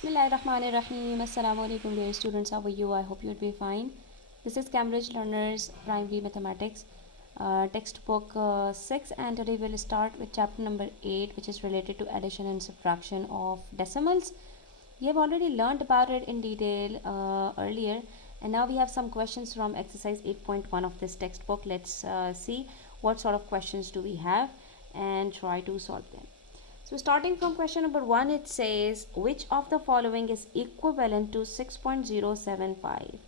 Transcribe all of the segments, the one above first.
Bismillahirrahmanirrahim. Assalamu alaikum dear students. How are you? I hope you'd be fine. This is Cambridge Learners Primary Mathematics textbook 6, and today we'll start with chapter number 8, which is related to addition and subtraction of decimals. We have already learned about it in detail earlier, and now we have some questions from exercise 8.1 of this textbook. Let's see what sort of questions do we have and try to solve them. So starting from question number 1, it says, which of the following is equivalent to 6.075?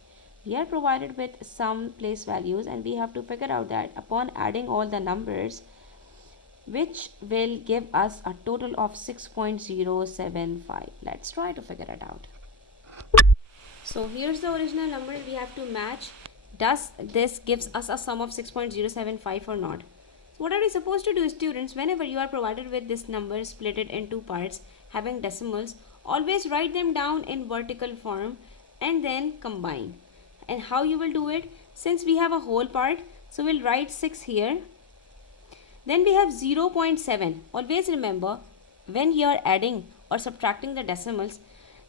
We are provided with some place values and we have to figure out that upon adding all the numbers, which will give us a total of 6.075. Let's try to figure it out. So here's the original number we have to match. Does this gives us a sum of 6.075 or not? So what are we supposed to do, students? Whenever you are provided with this number, split it in two parts having decimals, always write them down in vertical form and then combine. And how you will do it? Since we have a whole part, so we'll write 6 here. Then we have 0.7. Always remember, when you are adding or subtracting the decimals,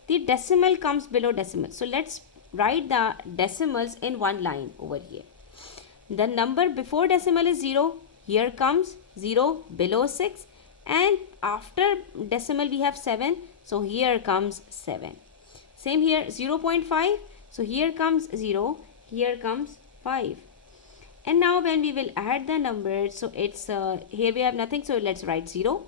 the decimal comes below decimal. So let's write the decimals in one line over here. The number before decimal is 0. Here comes 0 below 6, and after decimal we have 7. So here comes 7. Same here, 0.5. So here comes 0. Here comes 5. And now when we will add the numbers, so it's here we have nothing. So let's write 0.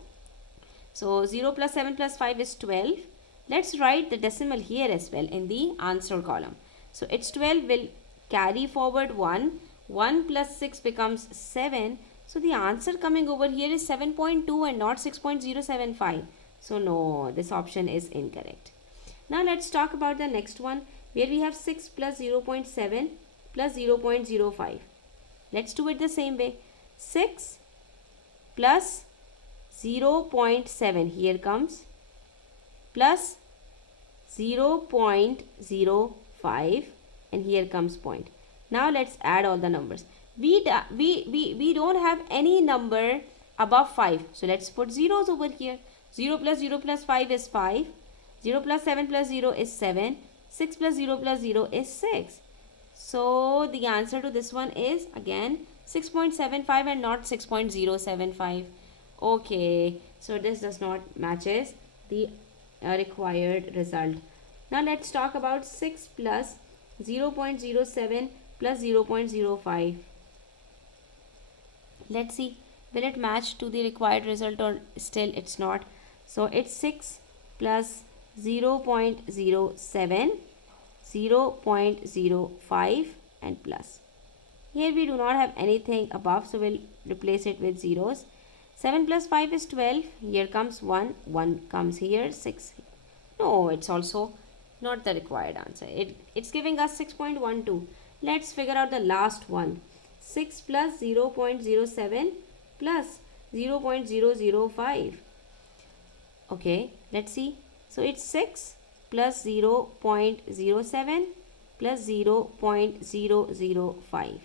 So 0 plus 7 plus 5 is 12. Let's write the decimal here as well in the answer column. So it's 12, will carry forward 1. 1 plus 6 becomes 7. So the answer coming over here is 7.2 and not 6.075. So no, this option is incorrect. Now let's talk about the next one, where we have 6 plus 0.7 plus 0.05. Let's do it the same way. 6 plus 0.7 here comes plus 0.05 and here comes point. Now let's add all the numbers. We don't have any number above 5. So let's put zeros over here. 0 plus 5 is 5. 0 plus 7 plus 0 is 7. 6 plus 0 plus 0 is 6. So the answer to this one is again 6.75 and not 6.075. Okay, so this does not matches the required result. Now let's talk about 6 plus 0.07 plus 0.05. Let's see, will it match to the required result or still it's not? So it's 6 plus 0.07, 0.05 and plus. Here we do not have anything above, so we'll replace it with zeros. 7 plus 5 is 12. Here comes 1. 1 comes here. 6. No, it's also not the required answer. It's giving us 6.12. Let's figure out the last one. 6 plus 0.07 plus 0.005. Okay, let's see. So it's 6 plus 0.07 plus 0.005.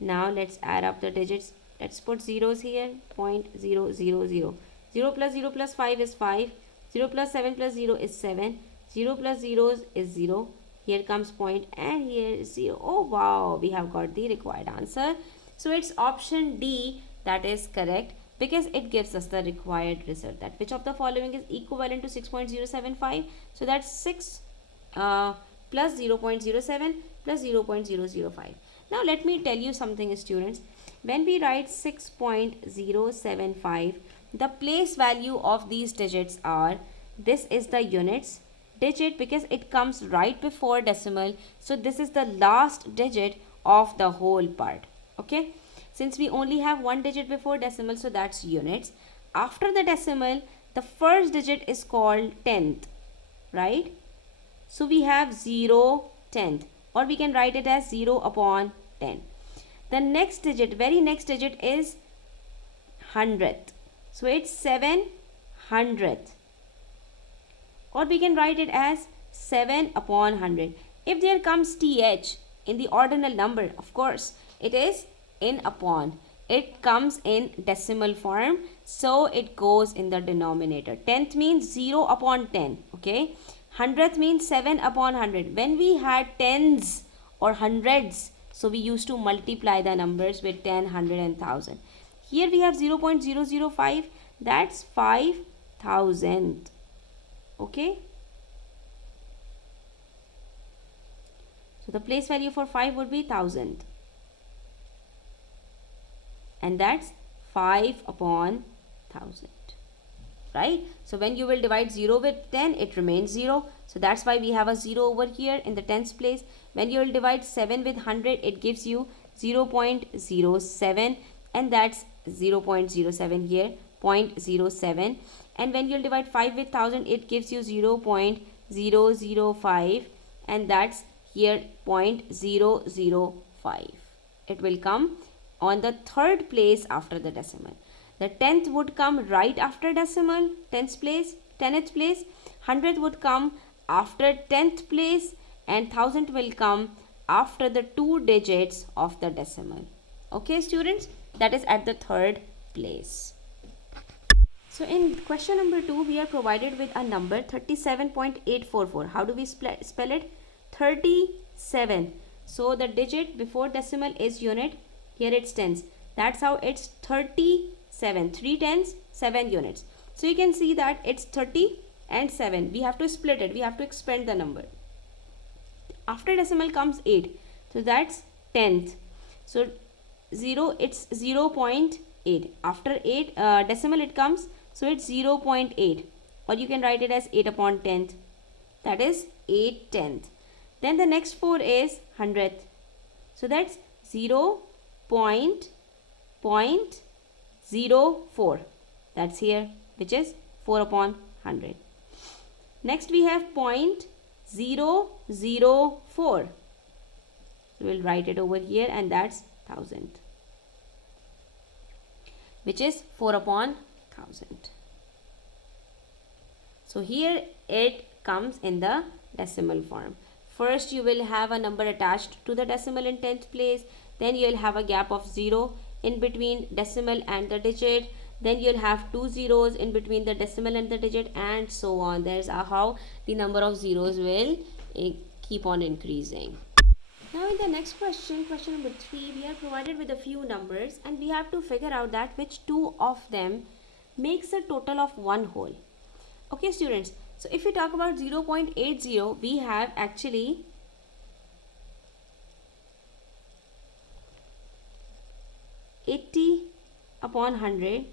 Now let's add up the digits. Let's put zeros here. 0.000. 0 plus 5 is 5. 0 plus 7 plus 0 is 7. 0 plus 0 is 0. Here comes point and here is 0. Oh wow, we have got the required answer. So it's option D that is correct, because it gives us the required result. That which of the following is equivalent to 6.075? So that's 6 plus 0.07 plus 0.005. Now let me tell you something, students. When we write 6.075, the place value of these digits are, this is the units digit because it comes right before decimal. So this is the last digit of the whole part. Okay, since we only have one digit before decimal, so that's units. After the decimal, the first digit is called tenth, right? So we have 0 tenth, or we can write it as 0 upon 10. The next digit, very next digit is hundredth. So it's 700th. Or we can write it as 7 upon 100. If there comes th in the ordinal number, of course, it is in upon. It comes in decimal form, so it goes in the denominator. Tenth means 0 upon 10. Okay. Hundredth means 7 upon 100. When we had tens or hundreds, so we used to multiply the numbers with 10, 100 and 1000. Here we have 0.005, that's 5000. Okay. So the place value for 5 would be 1000. And that's 5 upon 1000. Right? So when you will divide 0 with 10, it remains 0. So that's why we have a 0 over here in the tens place. When you will divide 7 with 100, it gives you 0.07, and that's 0.07 here, 0.07. And when you will divide 5 with 1000, it gives you 0.005, and that's here 0.005. It will come on the third place after the decimal. The 10th would come right after decimal, 10th place, 100th would come after 10th place, and 1000 will come after the 2 digits of the decimal. Okay, students, that is at the third place. So in question number 2, we are provided with a number 37.844. How do we spell it? 37. So the digit before decimal is unit. Here it's tens. That's how it's 37. 3 tens, 7 units. So you can see that it's 30 and 7. We have to split it. We have to expand the number. After decimal comes 8. So that's 10th. So 0, it's 0.8. After 8 decimal it comes. So it's 0.8. Or you can write it as 8 upon 10th. That is 8 tenth. Then the next 4 is 100th. So that's 0.04. That's here, which is 4 upon 100. Next we have 0.004. So we'll write it over here, and that's 1000, which is 4 upon 1000. So here it comes in the decimal form. First you will have a number attached to the decimal in 10th place. Then you will have a gap of 0 in between decimal and the digit. Then you'll have 2 zeros in between the decimal and the digit, and so on. There's how the number of zeros will keep on increasing. Now in the next question, question number 3, we are provided with a few numbers, and we have to figure out that which two of them makes a total of one whole. Okay, students. So if we talk about 0.80, we have actually 80 upon 100.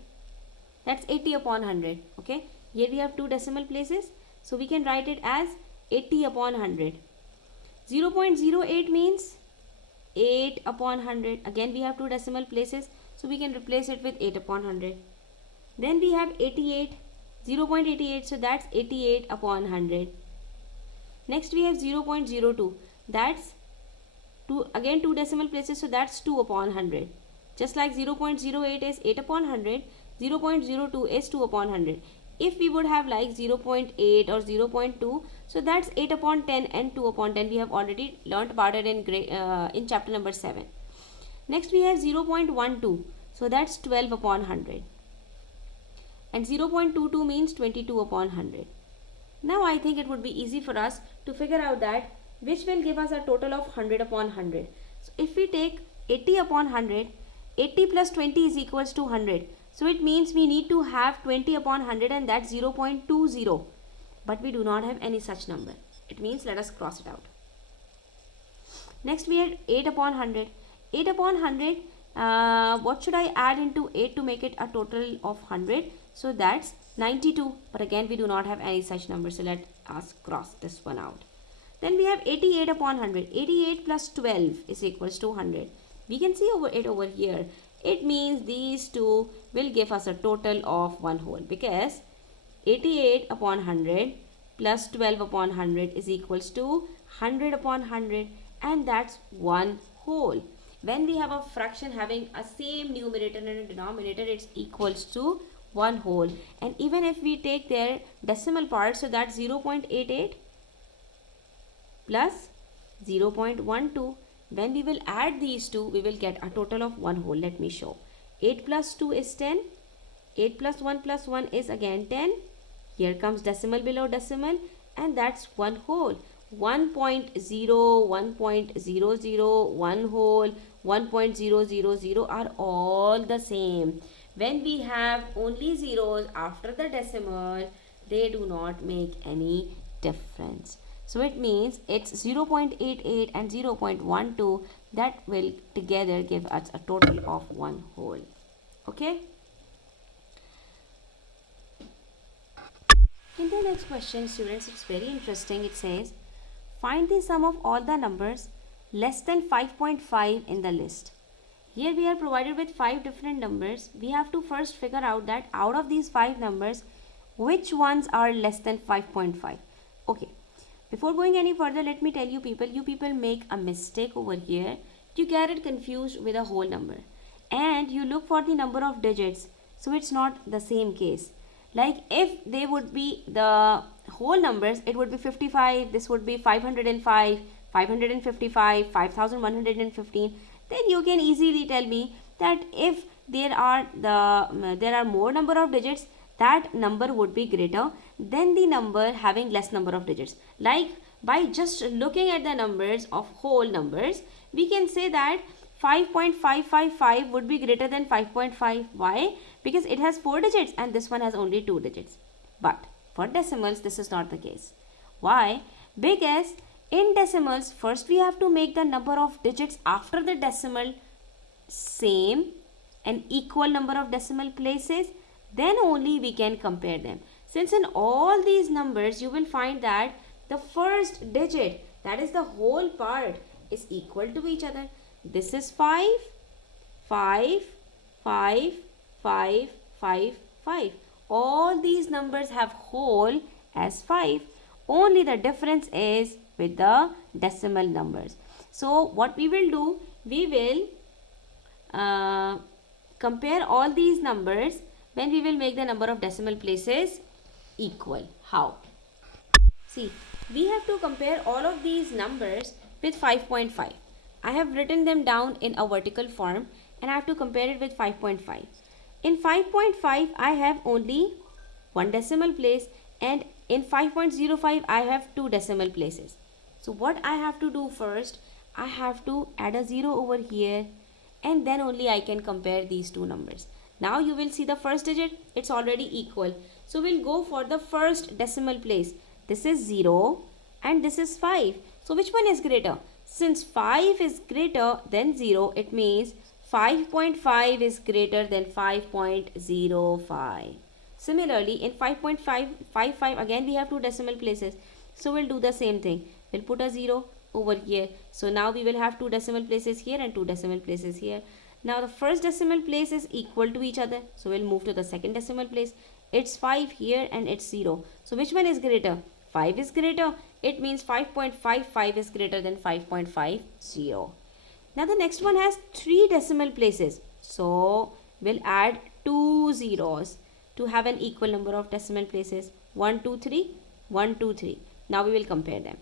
That's 80 upon 100. Okay, here we have two decimal places, so we can write it as 80 upon 100. 0.08 means 8 upon 100. Again we have two decimal places, so we can replace it with 8 upon 100. Then we have 88, 0.88, so that's 88 upon 100. Next we have 0.02, that's again two decimal places, so that's 2 upon 100. Just like 0.08 is 8 upon 100, 0.02 is 2 upon 100. If we would have like 0.8 or 0.2, so that's 8 upon 10 and 2 upon 10. We have already learnt about it in chapter number 7. Next we have 0.12, so that's 12 upon 100. And 0.22 means 22 upon 100. Now I think it would be easy for us to figure out that which will give us a total of 100 upon 100. So if we take 80 upon 100, 80 plus 20 is equals to 100. So it means we need to have 20 upon 100, and that's 0.20. But we do not have any such number. It means let us cross it out. Next we had 8 upon 100. 8 upon 100, what should I add into 8 to make it a total of 100? So that's 92. But again we do not have any such number. So let us cross this one out. Then we have 88 upon 100. 88 plus 12 is equals to 100. We can see it over here. It means these two will give us a total of one whole, because 88 upon 100 plus 12 upon 100 is equals to 100 upon 100, and that's one whole. When we have a fraction having a same numerator and a denominator, it's equals to one whole. And even if we take their decimal part, so that's 0.88 plus 0.12. When we will add these two, we will get a total of one whole. Let me show. 8 plus 2 is 10. 8 plus 1 is again 10. Here comes decimal below decimal, and that's one whole. 1.0, 1.00, one whole, 1.000 are all the same. When we have only zeros after the decimal, they do not make any difference. So it means it's 0.88 and 0.12 that will together give us a total of one whole. Okay? In the next question, students, it's very interesting. It says, find the sum of all the numbers less than 5.5 in the list. Here we are provided with 5 different numbers. We have to first figure out that out of these 5 numbers, which ones are less than 5.5. Okay, before going any further, let me tell you people make a mistake over here. You get it confused with a whole number and you look for the number of digits. So it's not the same case. Like if they would be the whole numbers, it would be 55, this would be 505, 555, 5115. Then you can easily tell me that if there are more number of digits, that number would be greater than the number having less number of digits. Like by just looking at the numbers of whole numbers, we can say that 5.555 would be greater than 5.5. Why? Because it has 4 digits and this one has only 2 digits. But for decimals, this is not the case. Why? Because in decimals, first we have to make the number of digits after the decimal same and equal number of decimal places. Then only we can compare them. Since in all these numbers, you will find that the first digit, that is the whole part, is equal to each other. This is 5, 5, 5, 5, 5, 5. All these numbers have whole as 5. Only the difference is with the decimal numbers. So what we will do, we will compare all these numbers when we will make the number of decimal places equal. How? See, we have to compare all of these numbers with 5.5. I have written them down in a vertical form and I have to compare it with 5.5. In 5.5, I have only one decimal place and in 5.05, I have two decimal places. So what I have to do first, I have to add a 0 over here and then only I can compare these two numbers. Now you will see the first digit, it's already equal. So we'll go for the first decimal place. This is 0 and this is 5. So which one is greater? Since 5 is greater than 0, it means 5.5 is greater than 5.05. Similarly, in 5.555, again we have two decimal places. So we'll do the same thing. We'll put a 0 over here. So now we will have two decimal places here and two decimal places here. Now the first decimal place is equal to each other. So we'll move to the second decimal place. It's 5 here and it's 0. So which one is greater? 5 is greater. It means 5.55 is greater than 5.50. Now the next one has 3 decimal places. So we'll add 2 zeros to have an equal number of decimal places. 1, 2, 3, 1, 2, 3. Now we will compare them.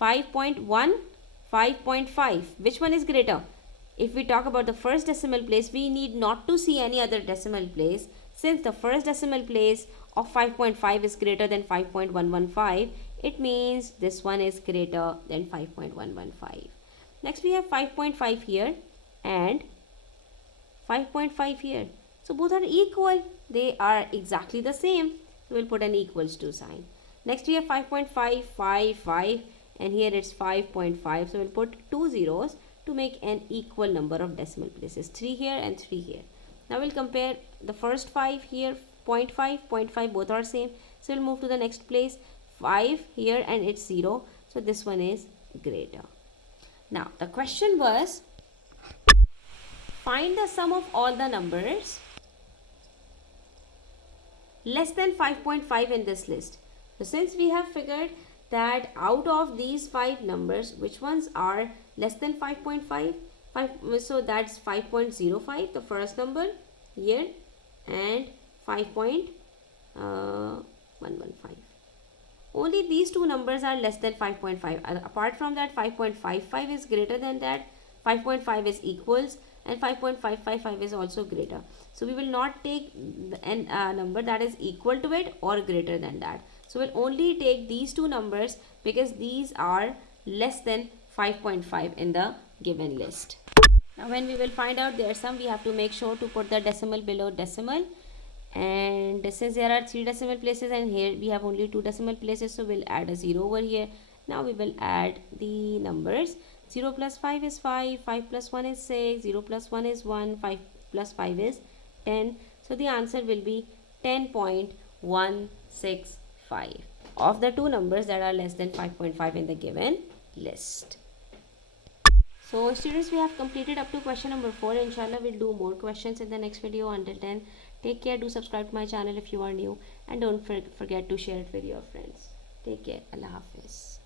5.1, 5.5. Which one is greater? If we talk about the first decimal place, we need not to see any other decimal place. Since the first decimal place of 5.5 is greater than 5.115, it means this one is greater than 5.115. Next we have 5.5 here and 5.5 here. So both are equal. They are exactly the same. So we'll put an equals to sign. Next we have 5.555 and here it's 5.5. So we'll put 2 zeros to make an equal number of decimal places. 3 here and 3 here. Now we'll compare the first 5 here, 0.5, 0.5, both are same. So we'll move to the next place, 5 here and it's 0. So this one is greater. Now the question was, find the sum of all the numbers less than 5.5 in this list. So since we have figured that out of these 5 numbers, which ones are less than 5.5, so that's 5.05, the first number here, and 5.115. Only these two numbers are less than 5.5. Apart from that, 5.55 is greater than that, 5.5 is equals, and 5.555 is also greater. So we will not take a number that is equal to it or greater than that. So we'll only take these two numbers because these are less than 5.5 in the given list. Now when we will find out their sum, we have to make sure to put the decimal below decimal. And since there are 3 decimal places and here we have only 2 decimal places, so we'll add a 0 over here. Now we will add the numbers. 0 plus 5 is 5, 5 plus 1 is 6, 0 plus 1 is 1, 5 plus 5 is 10. So the answer will be 10.165 of the two numbers that are less than 5.5 in the given list. So students, we have completed up to question number 4. Inshallah, we'll do more questions in the next video. Until then, take care. Do subscribe to my channel if you are new, and don't forget to share it with your friends. Take care. Allah Hafiz.